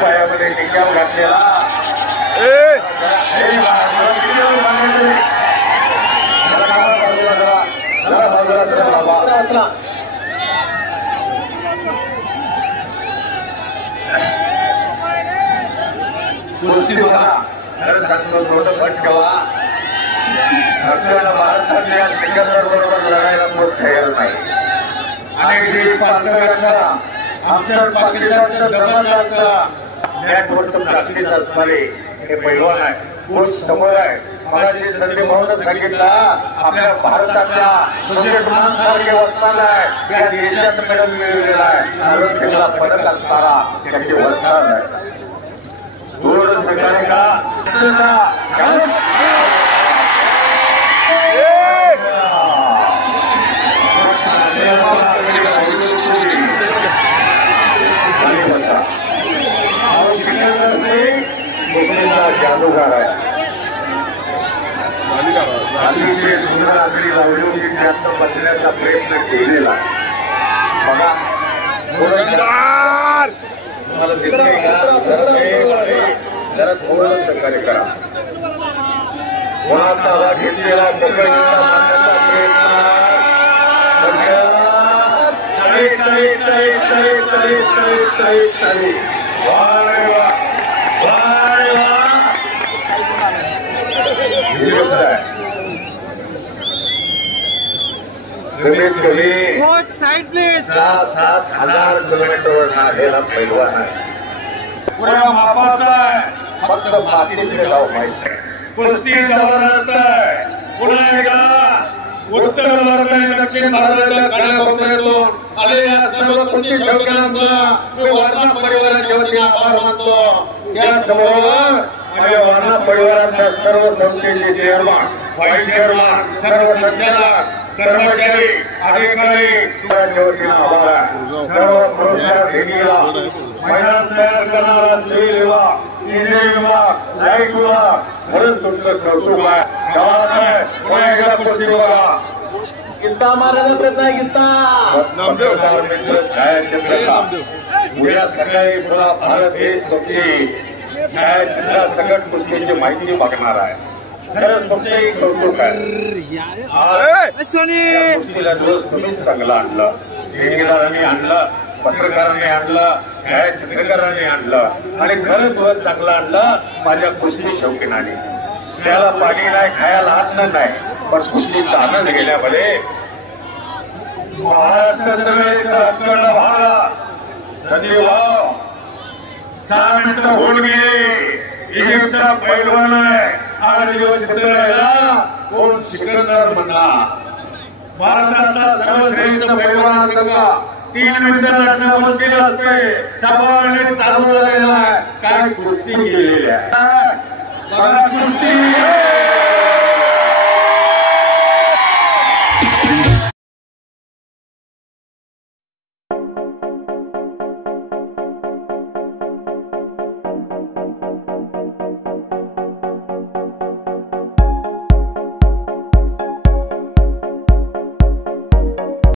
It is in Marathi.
पायामध्ये टिक्या घातलेला कुस्ती बघा भट ठेवा भारतातल्या सिकंदर बरोबर लढायला पोट तयार नाही. अनेक देश पाठवला आमच्या पाकिस्तानच्या जमानाचा मॅच गोष्ट जातीच असणारे हे पैलवान आहे. कोण समोर आहे मगाशी संजय भाऊनं सांगितला आपल्या भारताच्या सुजय मानसारखे वस्तान आहे या देशात मेडल मिळवलेला आहे. आरोग्याला पदक असणारा त्याचे वस्तान आहे. गोड सगळ्यांनी का जादूगार आहे. अतिशय सुंदर आगरी लावली होती त्यात बसण्याचा प्रयत्न केलेला आहे. बघा तुम्हाला दिसतंय का जरा थोडं सहकार्य करा. कोणाचा आवाज घेतलेला पकडण्याचा मारण्याचा प्रयत्न साइड प्लीज 7,000 किलोमीटरवर नागेला पैलवान आहे. पुऱ्या मापाचा आहे. फक्त मातीचे गाव माहित आहे. कुस्ती जबरदस्त आहे. पुन्हा एकदा उत्तर भारत आणि दक्षिण भारताच्या कानाकोपऱ्यातून आलेल्या सर्व कुस्ती शौकीनांचा मी वर्मा परिवाराच्या वतीने आभार मानतो. त्याचबरोबर माझ्या वर्मा परिवारातल्या सर्व संस्थेचे चेअरमन व्हाईस चेअरमन सर्व संचालक कर्मचारी अधिकारी तुमच्या वतीने आभार आहे. सर्व पुरस्कार घेतलेला मैदान तयार करणारा स्त्री विभाग इंजिनिअरिंग विभाग लाईट विभाग म्हणून तुमचं कौतुक आहे. गावासाहेब पुन्हा एकदा कुस्ती बघा. किस्सा मारायचा प्रयत्न आहे. किस्सा छायाचित्रता उद्या सकाळी पुन्हा भारत देश कुस्ती छायाचित्रासकट कुस्तीची माहिती बघणार आहे. खरंच तुमचं एक कौतुक आहे. कुस्तीला दिवस तुम्हीच चांगलं आणलं. देणगीदारांनी आणलं, पत्रकारांनी आणलं, छायाचित्रकारांनी आणलं आणि खरंच दिवस चांगलं आणलं माझ्या कुस्ती शौकीनाने. त्याला पाणी नाही, खायला अन्न नाही, पण कुस्तीचा आनंद घेण्यामध्ये महाराष्ट्र सभेचा अखंड भारत संजय भाऊ 6 मिनिटं होऊन गेले. इजिप्तचा पैलवान आहे. आठ दिवस इथे राहिला कोण सिकंदर म्हणला. भारताचा सर्वश्रेष्ठ पैलवान संघ 3 मिनिटं लढणं मुश्किल असते. 6 मिनिट चालू झालेला आहे. काय कुस्ती केलेली आहे. बघा कुस्ती